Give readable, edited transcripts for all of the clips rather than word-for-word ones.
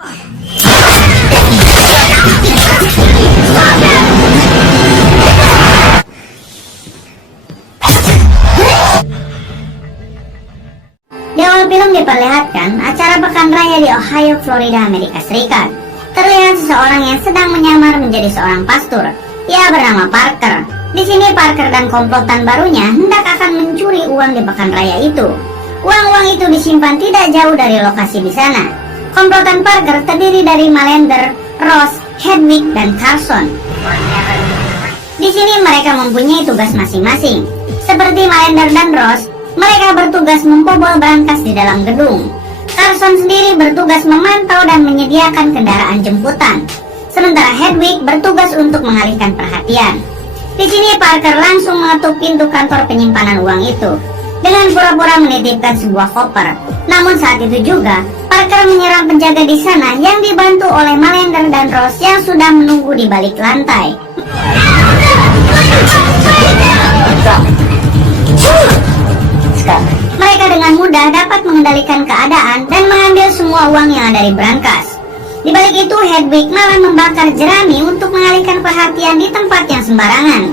Di awal film diperlihatkan acara pekan raya di Ohio, Florida, Amerika Serikat. Terlihat seseorang yang sedang menyamar menjadi seorang pastor. Ia bernama Parker. Di sini Parker dan komplotan barunya hendak akan mencuri uang di pekan raya itu. Uang-uang itu disimpan tidak jauh dari lokasi di sana. Komplotan Parker terdiri dari Malander, Ross, Hedwig, dan Carson. Di sini mereka mempunyai tugas masing-masing. Seperti Malander dan Ross, mereka bertugas membobol berangkas di dalam gedung. Carson sendiri bertugas memantau dan menyediakan kendaraan jemputan. Sementara Hedwig bertugas untuk mengalihkan perhatian. Di sini Parker langsung mengetuk pintu kantor penyimpanan uang itu dengan pura-pura menitipkan sebuah koper. Namun saat itu juga Parker menyerang penjaga di sana yang dibantu oleh Malander dan Ross yang sudah menunggu di balik lantai. Mereka dengan mudah dapat mengendalikan keadaan dan mengambil semua uang yang ada di brankas. Di balik itu, Hedwig malah membakar jerami untuk mengalihkan perhatian di tempat yang sembarangan.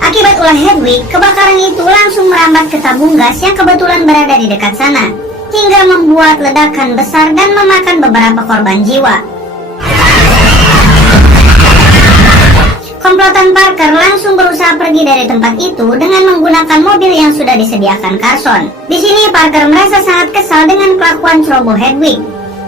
Akibat ulah Hedwig, kebakaran itu langsung merambat ke tabung gas yang kebetulan berada di dekat sana, hingga membuat ledakan besar dan memakan beberapa korban jiwa. Komplotan Parker langsung berusaha pergi dari tempat itu dengan menggunakan mobil yang sudah disediakan Carson. Di sini Parker merasa sangat kesal dengan kelakuan ceroboh Hedwig,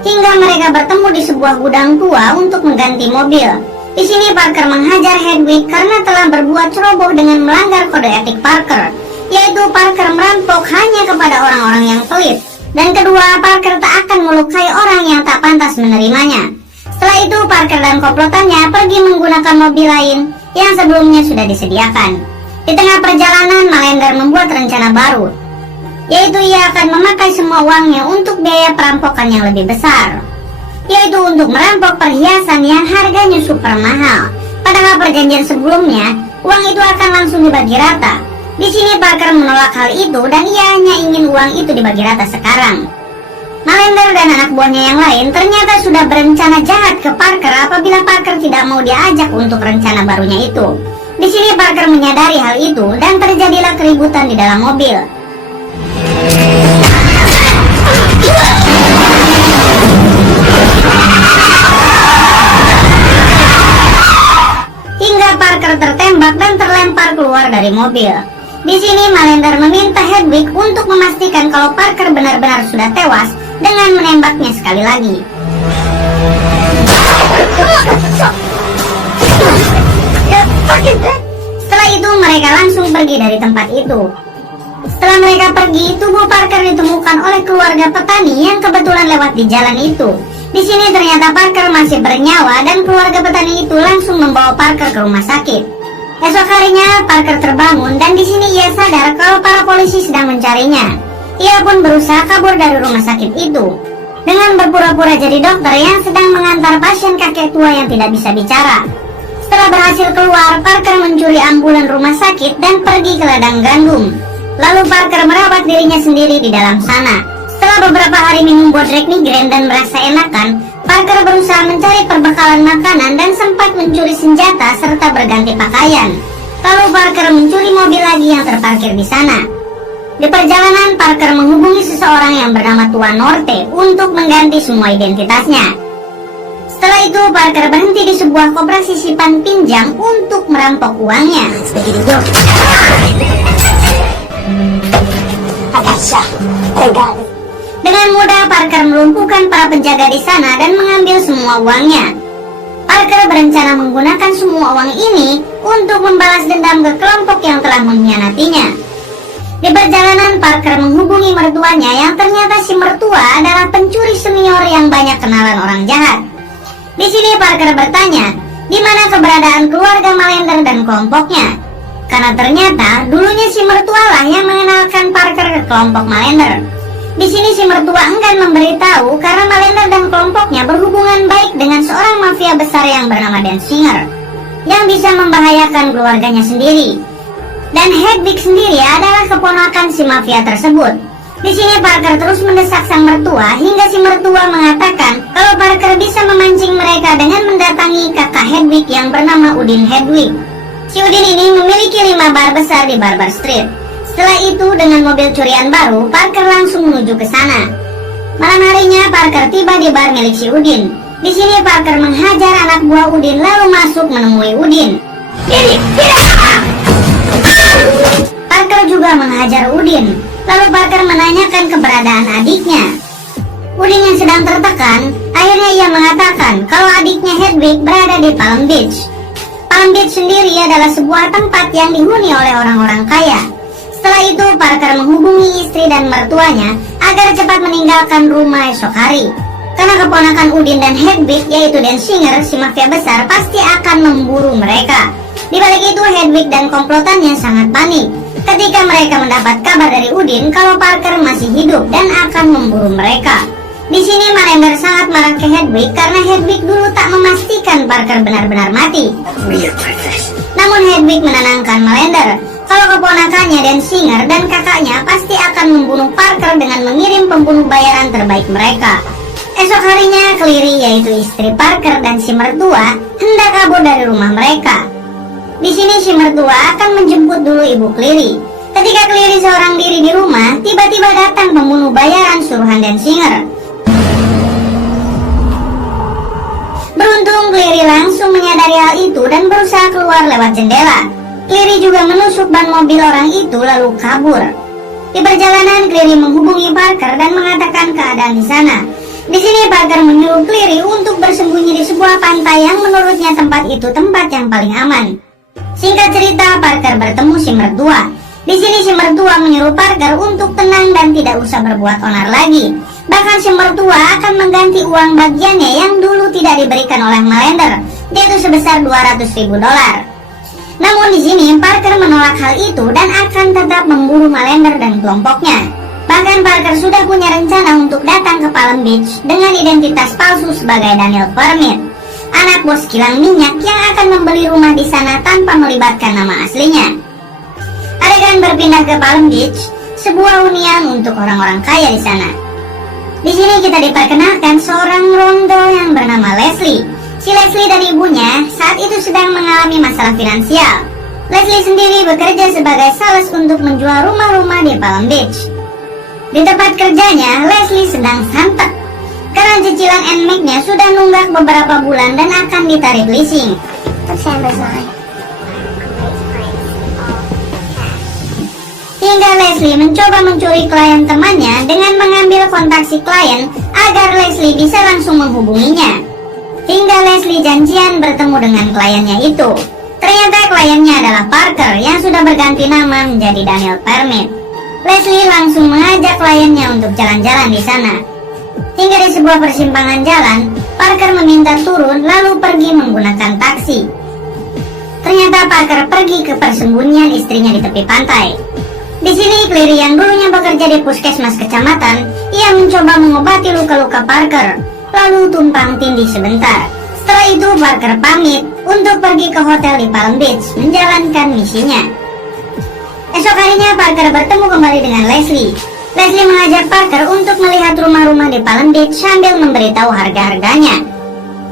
hingga mereka bertemu di sebuah gudang tua untuk mengganti mobil. Di sini Parker menghajar Hedwig karena telah berbuat ceroboh dengan melanggar kode etik Parker, yaitu Parker merampok hanya kepada orang-orang yang pelit. Dan kedua, Parker tak akan melukai orang yang tak pantas menerimanya. Setelah itu Parker dan komplotannya pergi menggunakan mobil lain yang sebelumnya sudah disediakan. Di tengah perjalanan, Malander membuat rencana baru, yaitu ia akan memakai semua uangnya untuk biaya perampokan yang lebih besar, yaitu untuk merampok perhiasan yang harganya super mahal. Padahal perjanjian sebelumnya, uang itu akan langsung dibagi rata. Di sini Parker menolak hal itu dan ia hanya ingin uang itu dibagi rata sekarang. Malander dan anak buahnya yang lain ternyata sudah berencana jahat ke Parker apabila Parker tidak mau diajak untuk rencana barunya itu. Di sini Parker menyadari hal itu dan terjadilah keributan di dalam mobil. Hingga Parker tertembak dan terlempar keluar dari mobil. Di sini Malander meminta Hedwig untuk memastikan kalau Parker benar-benar sudah tewas dengan menembaknya sekali lagi. Setelah itu mereka langsung pergi dari tempat itu. Setelah mereka pergi, tubuh Parker ditemukan oleh keluarga petani yang kebetulan lewat di jalan itu. Di sini ternyata Parker masih bernyawa dan keluarga petani itu langsung membawa Parker ke rumah sakit. Esok harinya Parker terbangun dan di sini ia sadar kalau para polisi sedang mencarinya. Ia pun berusaha kabur dari rumah sakit itu dengan berpura-pura jadi dokter yang sedang mengantar pasien kakek tua yang tidak bisa bicara. Setelah berhasil keluar, Parker mencuri ambulan rumah sakit dan pergi ke ladang gandum. Lalu Parker merawat dirinya sendiri di dalam sana. Setelah beberapa hari minum bodrek migrain dan merasa enakan, Parker berusaha mencari perbekalan makanan dan sempat mencuri senjata serta berganti pakaian. Lalu Parker mencuri mobil lagi yang terparkir di sana. Di perjalanan, Parker menghubungi seseorang yang bernama Tuan Norte untuk mengganti semua identitasnya. Setelah itu, Parker berhenti di sebuah koperasi simpan pinjam untuk merampok uangnya. Dengan mudah, Parker melumpuhkan para penjaga di sana dan mengambil semua uangnya. Parker berencana menggunakan semua uang ini untuk membalas dendam ke kelompok yang telah mengkhianatinya. Di perjalanan, Parker menghubungi mertuanya yang ternyata si mertua adalah pencuri senior yang banyak kenalan orang jahat. Di sini Parker bertanya, di mana keberadaan keluarga Malander dan kelompoknya? Karena ternyata dulunya si mertua lah yang mengenalkan Parker ke kelompok Malander. Di sini si mertua enggan memberitahu karena Malander dan kelompoknya berhubungan baik dengan seorang mafia besar yang bernama Dan Singer, yang bisa membahayakan keluarganya sendiri. Dan Hedwig sendiri adalah keponakan si mafia tersebut. Di sini Parker terus mendesak sang mertua hingga si mertua mengatakan kalau Parker Parker bisa memancing mereka dengan mendatangi kakak Hedwig yang bernama Udin Hedwig. Si Udin ini memiliki 5 bar besar di Barber Street. Setelah itu, dengan mobil curian baru, Parker langsung menuju ke sana. Malam harinya, Parker tiba di bar milik si Udin. Di sini Parker menghajar anak buah Udin lalu masuk menemui Udin. Parker juga menghajar Udin. Lalu Parker menanyakan keberadaan adiknya. Udin yang sedang tertekan, akhirnya ia mengatakan kalau adiknya Hedwig berada di Palm Beach. Palm Beach sendiri adalah sebuah tempat yang dihuni oleh orang-orang kaya. Setelah itu Parker menghubungi istri dan mertuanya agar cepat meninggalkan rumah esok hari. Karena keponakan Udin dan Hedwig, yaitu Dan Singer, si mafia besar, pasti akan memburu mereka. Di balik itu Hedwig dan komplotannya sangat panik ketika mereka mendapat kabar dari Udin kalau Parker masih hidup dan akan memburu mereka. Di sini Malender sangat marah ke Hedwig karena Hedwig dulu tak memastikan Parker benar-benar mati. Namun Hedwig menenangkan Malender kalau keponakannya Dan Singer dan kakaknya pasti akan membunuh Parker dengan mengirim pembunuh bayaran terbaik mereka. Esok harinya Cleary, yaitu istri Parker dan si mertua, hendak kabur dari rumah mereka. Di sini si mertua akan menjemput dulu ibu Cleary. Ketika Cleary seorang diri di rumah, tiba-tiba datang pembunuh bayaran suruhan Dan Singer. Beruntung Cleary langsung menyadari hal itu dan berusaha keluar lewat jendela. Cleary juga menusuk ban mobil orang itu lalu kabur. Di perjalanan Cleary menghubungi Parker dan mengatakan keadaan di sana. Di sini Parker menyuruh Cleary untuk bersembunyi di sebuah pantai yang menurutnya tempat itu tempat yang paling aman. Singkat cerita, Parker bertemu si mertua. Di sini si mertua menyuruh Parker untuk tenang dan tidak usah berbuat onar lagi. Bahkan si mertua akan mengganti uang bagiannya yang dulu tidak diberikan oleh Malender, yaitu sebesar $200.000. Namun di sini Parker menolak hal itu dan akan tetap memburu Malender dan kelompoknya. Bahkan Parker sudah punya rencana untuk datang ke Palm Beach dengan identitas palsu sebagai Daniel Vermeer, anak bos kilang minyak yang akan membeli rumah di sana tanpa melibatkan nama aslinya. Adegan berpindah ke Palm Beach, sebuah hunian untuk orang-orang kaya di sana. Di sini kita diperkenalkan seorang rondo yang bernama Leslie. Si Leslie dan ibunya saat itu sedang mengalami masalah finansial. Leslie sendiri bekerja sebagai sales untuk menjual rumah-rumah di Palm Beach. Di tempat kerjanya, Leslie sedang santet karena cicilan NMAX-nya sudah nunggak beberapa bulan dan akan ditarik leasing. Hingga Leslie mencoba mencuri klien temannya dengan mengambil kontak si klien agar Leslie bisa langsung menghubunginya. Hingga Leslie janjian bertemu dengan kliennya itu. Ternyata kliennya adalah Parker yang sudah berganti nama menjadi Daniel Vermeer. Leslie langsung mengajak kliennya untuk jalan-jalan di sana. Hingga di sebuah persimpangan jalan, Parker meminta turun lalu pergi menggunakan taksi. Ternyata Parker pergi ke persembunyian istrinya di tepi pantai. Di sini Cleary yang dulunya bekerja di puskesmas kecamatan, ia mencoba mengobati luka-luka Parker, lalu tumpang tindih sebentar. Setelah itu Parker pamit untuk pergi ke hotel di Palm Beach menjalankan misinya. Esok harinya Parker bertemu kembali dengan Leslie. Leslie mengajak Parker untuk melihat rumah-rumah di Palm Beach sambil memberitahu harga-harganya.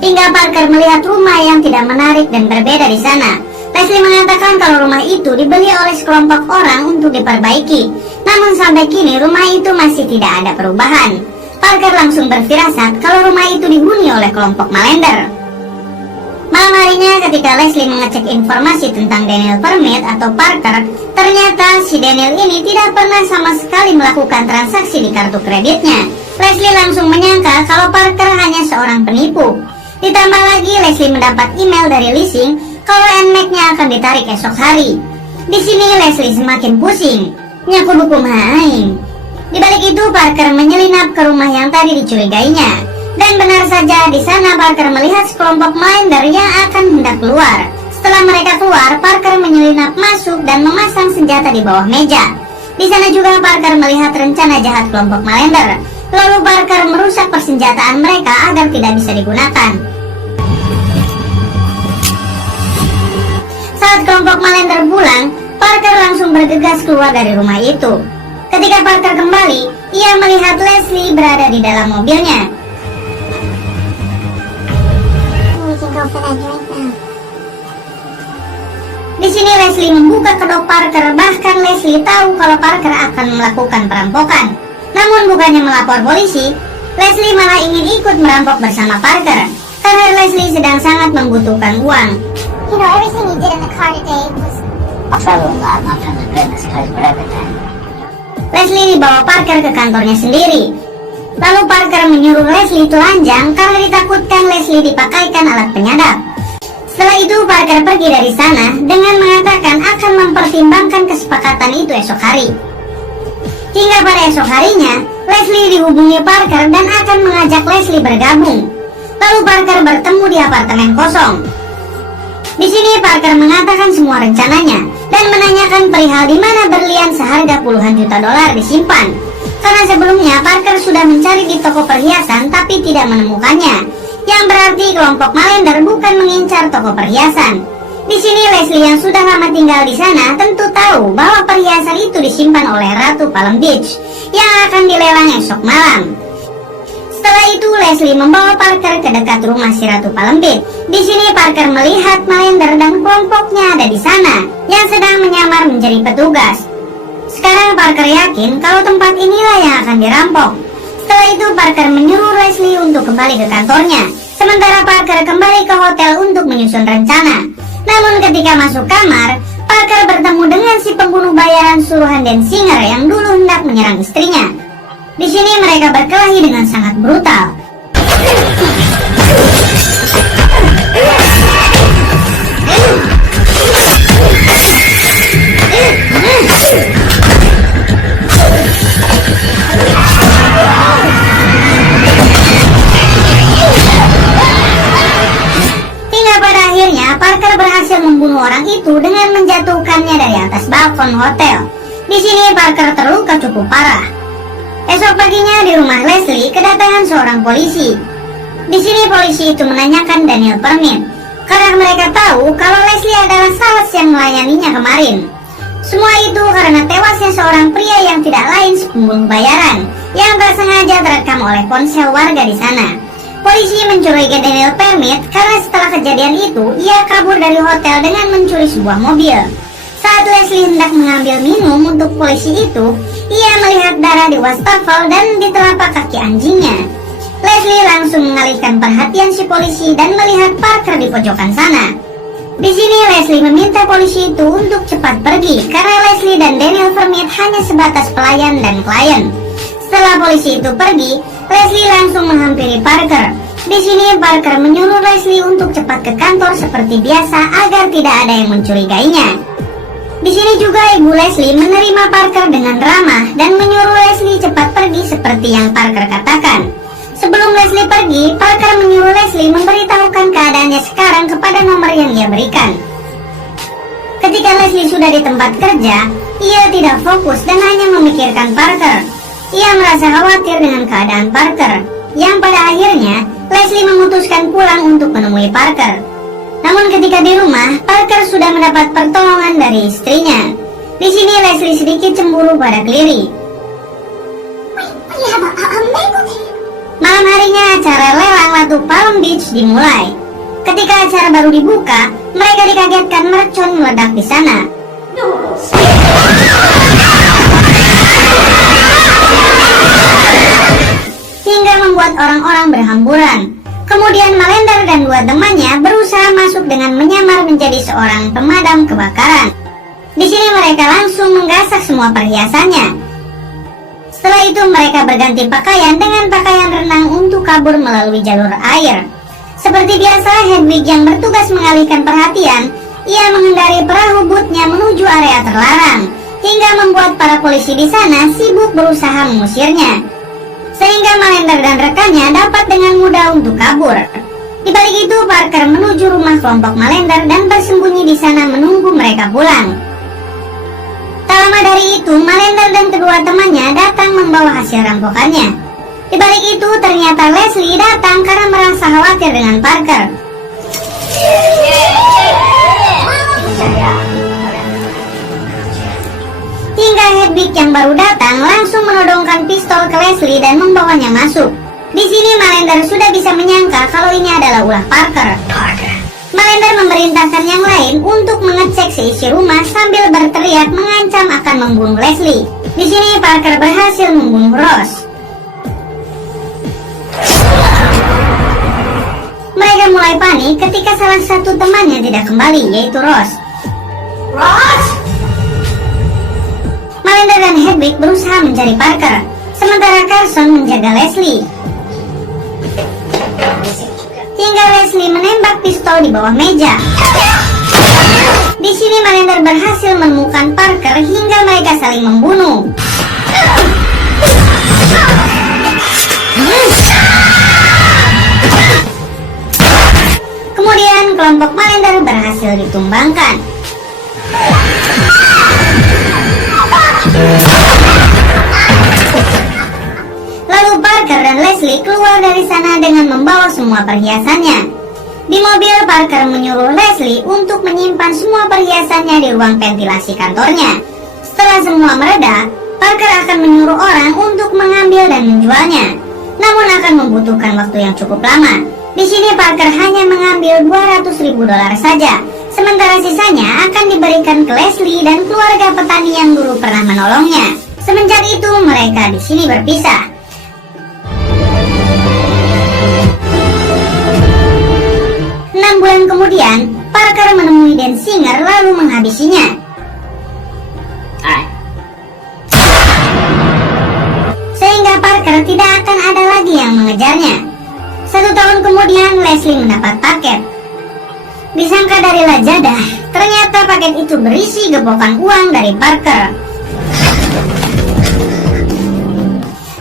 Hingga Parker melihat rumah yang tidak menarik dan berbeda di sana. Leslie mengatakan kalau rumah itu dibeli oleh sekelompok orang untuk diperbaiki. Namun sampai kini rumah itu masih tidak ada perubahan. Parker langsung berfirasat kalau rumah itu dihuni oleh kelompok Malender. Malam harinya ketika Leslie mengecek informasi tentang Daniel Vermeer atau Parker, ternyata si Daniel ini tidak pernah sama sekali melakukan transaksi di kartu kreditnya. Leslie langsung menyangka kalau Parker hanya seorang penipu. Ditambah lagi Leslie mendapat email dari leasing kalau NMAX-nya akan ditarik esok hari. Di sini Leslie semakin pusing. Nyaku hukum haing. Di balik itu Parker menyelinap ke rumah yang tadi dicurigainya. Dan benar saja di sana Parker melihat sekelompok Malender yang akan hendak keluar. Setelah mereka keluar, Parker menyelinap masuk dan memasang senjata di bawah meja. Di sana juga Parker melihat rencana jahat kelompok Malender. Lalu Parker merusak persenjataan mereka agar tidak bisa digunakan. Saat kelompok Malender pulang, Parker langsung bergegas keluar dari rumah itu. Ketika Parker kembali, ia melihat Leslie berada di dalam mobilnya. Di sini Leslie membuka kedok Parker, bahkan Leslie tahu kalau Parker akan melakukan perampokan. Namun bukannya melapor polisi, Leslie malah ingin ikut merampok bersama Parker karena Leslie sedang sangat membutuhkan uang. You know, everything you did in the car today was... I'll travel a lot, not from the business place, but every time. Leslie dibawa Parker ke kantornya sendiri. Lalu Parker menyuruh Leslie telanjang karena ditakutkan Leslie dipakaikan alat penyadap. Setelah itu Parker pergi dari sana dengan mengatakan akan mempertimbangkan kesepakatan itu esok hari. Hingga pada esok harinya, Leslie dihubungi Parker dan akan mengajak Leslie bergabung. Lalu Parker bertemu di apartemen kosong. Di sini Parker mengatakan semua rencananya dan menanyakan perihal di mana berlian seharga puluhan juta dolar disimpan. Karena sebelumnya Parker sudah mencari di toko perhiasan tapi tidak menemukannya, yang berarti kelompok Malender bukan mengincar toko perhiasan. Di sini Leslie yang sudah lama tinggal di sana tentu tahu bahwa perhiasan itu disimpan oleh Ratu Palm Beach yang akan dilelang esok malam. Setelah itu Leslie membawa Parker ke dekat rumah si Ratu Palm Beach. Di sini Parker melihat Malender dan kelompoknya ada di sana yang sedang menyamar menjadi petugas. Sekarang Parker yakin kalau tempat inilah yang akan dirampok. Setelah itu Parker menyuruh Leslie untuk kembali ke kantornya, sementara Parker kembali ke hotel untuk menyusun rencana. Namun ketika masuk kamar, Parker bertemu dengan si pembunuh bayaran suruhan Dan Singer yang dulu hendak menyerang istrinya. Di sini mereka berkelahi dengan sangat brutal. Hingga pada akhirnya Parker berhasil membunuh orang itu dengan menjatuhkannya dari atas balkon hotel. Di sini Parker terluka cukup parah. Esok paginya di rumah Leslie kedatangan seorang polisi. Di sini polisi itu menanyakan Daniel Permit karena mereka tahu kalau Leslie adalah sales yang melayaninya kemarin. Semua itu karena tewasnya seorang pria yang tidak lain pembunuh bayaran yang tak sengaja terekam oleh ponsel warga di sana. Polisi mencurigai Daniel Permit karena setelah kejadian itu ia kabur dari hotel dengan mencuri sebuah mobil. Saat Leslie hendak mengambil minum untuk polisi itu, ia melihat darah di wastafel dan di telapak kaki anjingnya. Leslie langsung mengalihkan perhatian si polisi dan melihat Parker di pojokan sana. Di sini Leslie meminta polisi itu untuk cepat pergi karena Leslie dan Daniel Vermeet hanya sebatas pelayan dan klien. Setelah polisi itu pergi, Leslie langsung menghampiri Parker. Di sini Parker menyuruh Leslie untuk cepat ke kantor seperti biasa agar tidak ada yang mencurigainya. Di sini juga ibu Leslie menerima Parker dengan ramah dan menyuruh Leslie cepat pergi seperti yang Parker katakan. Sebelum Leslie pergi, Parker menyuruh Leslie memberitahukan keadaannya sekarang kepada nomor yang ia berikan. Ketika Leslie sudah di tempat kerja, ia tidak fokus dan hanya memikirkan Parker. Ia merasa khawatir dengan keadaan Parker, yang pada akhirnya Leslie memutuskan pulang untuk menemui Parker. Namun ketika di rumah, Parker sudah mendapat pertolongan dari istrinya. Di sini Leslie sedikit cemburu pada Clary. Malam harinya acara lelang Ratu Palm Beach dimulai. Ketika acara baru dibuka, mereka dikagetkan mercon meledak di sana. Hingga membuat orang-orang berhamburan. Kemudian Malender dan dua temannya berusaha masuk dengan menyamar menjadi seorang pemadam kebakaran. Di sini mereka langsung menggasak semua perhiasannya. Setelah itu mereka berganti pakaian dengan pakaian renang untuk kabur melalui jalur air. Seperti biasa, Hedwig yang bertugas mengalihkan perhatian, ia mengendari perahu bootnya menuju area terlarang, hingga membuat para polisi di sana sibuk berusaha mengusirnya. Sehingga Malender dan rekannya dapat dengan mudah untuk kabur. Di balik itu, Parker menuju rumah kelompok Malender dan bersembunyi di sana menunggu mereka pulang. Tak lama dari itu, Malender dan kedua temannya datang membawa hasil rampokannya. Di balik itu, ternyata Leslie datang karena merasa khawatir dengan Parker. Hingga Hedwig yang baru datang langsung menodongkan pistol ke Leslie dan membawanya masuk. Di sini Malender sudah bisa menyangka kalau ini adalah ulah Parker. Malender memerintahkan yang lain untuk mengecek seisi rumah sambil berteriak mengancam akan membunuh Leslie. Di sini Parker berhasil membunuh Ross. Mereka mulai panik ketika salah satu temannya tidak kembali, yaitu Ross. Ross! Malender dan Hedwig berusaha mencari Parker, sementara Carson menjaga Leslie. Hingga Leslie menembak pistol di bawah meja. Di sini Malender berhasil menemukan Parker hingga mereka saling membunuh. Kemudian kelompok Malender berhasil ditumbangkan. Lalu Parker dan Leslie keluar dari sana dengan membawa semua perhiasannya. Di mobil, Parker menyuruh Leslie untuk menyimpan semua perhiasannya di ruang ventilasi kantornya. Setelah semua mereda, Parker akan menyuruh orang untuk mengambil dan menjualnya. Namun akan membutuhkan waktu yang cukup lama. Di sini Parker hanya mengambil $200.000 saja, sementara sisanya akan diberikan ke Leslie dan keluarga petani yang dulu pernah menolongnya. Semenjak itu mereka di sini berpisah. 6 bulan kemudian, Parker menemui Dan Singer lalu menghabisinya. Sehingga Parker tidak akan ada lagi yang mengejarnya. 1 tahun kemudian, Leslie mendapat paket. Disangka dari Lazada, ternyata paket itu berisi gebokan uang dari Parker.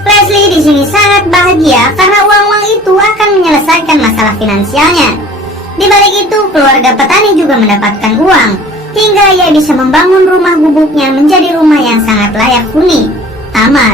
Leslie di sini sangat bahagia karena uang-uang itu akan menyelesaikan masalah finansialnya. Di balik itu, keluarga petani juga mendapatkan uang, hingga ia bisa membangun rumah gubuknya menjadi rumah yang sangat layak huni. Tamat.